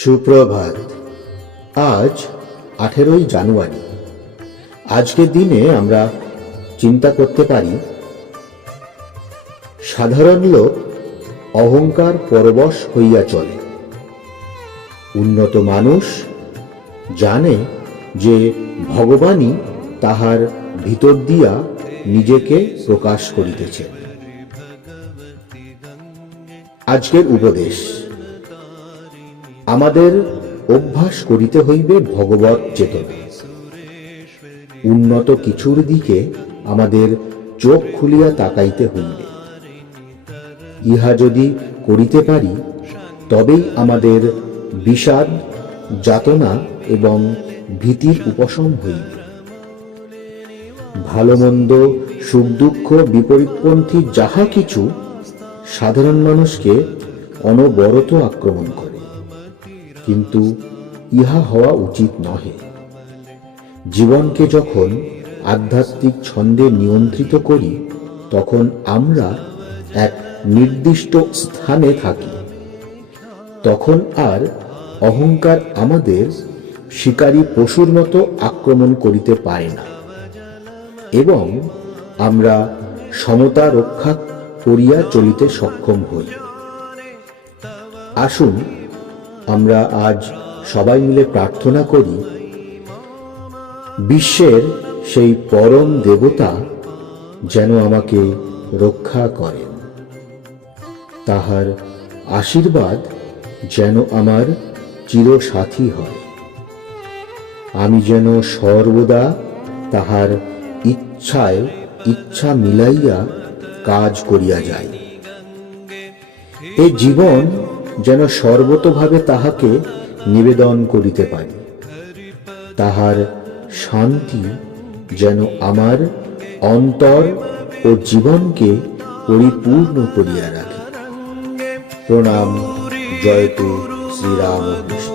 সুপ্রভাত। আজ 18ই জানুয়ারি। আজকের দিনে আমরা চিন্তা করতে পারি, সাধারণ লোক অহংকার পরবশ হইয়া চলে। উন্নত মানুষ জানে যে ভগবানই তাহার ভিতর দিয়া নিজেকে প্রকাশ করিতেছে। আজকের উপদেশ: আমাদের অভ্যাস করিতে হইবে ভগবৎ চেতনা। উন্নত কিছুর দিকে আমাদের চোখ খুলিয়া তাকাইতে হইবে। ইহা যদি করিতে পারি, তবেই আমাদের বিষাদ, যাতনা এবং ভীতির উপশম হইবে। ভালো মন্দ, সুখ দুঃখ, বিপরীতপন্থী যাহা কিছু সাধারণ মানুষকে অনবরত আক্রমণ করে, কিন্তু ইহা হওয়া উচিত নহে। জীবনকে যখন আধ্যাত্মিক ছন্দে নিয়ন্ত্রিত করি, তখন আমরা এক নির্দিষ্ট স্থানে থাকি। তখন আর অহংকার আমাদের শিকারী পশুর মতো আক্রমণ করিতে পারে না, এবং আমরা সমতা রক্ষা করিয়া চলিতে সক্ষম হই। আসুন আমরা আজ সবাই মিলে প্রার্থনা করি, বিশ্বের সেই পরম দেবতা যেন আমাকে রক্ষা করেন। তাহার আশীর্বাদ যেন আমার চিরসাথী হয়। আমি যেন সর্বদা তাহার ইচ্ছায় ইচ্ছা মিলাইয়া কাজ করিয়া যাই। এই জীবন যেন সর্বতোভাবে তাহাকে নিবেদন করিতে পারি। তাহার শান্তি যেন আমার অন্তর ও জীবনকে পরিপূর্ণ করিয়া রাখে। প্রণাম। জয়তু শ্রীরামকৃষ্ণ।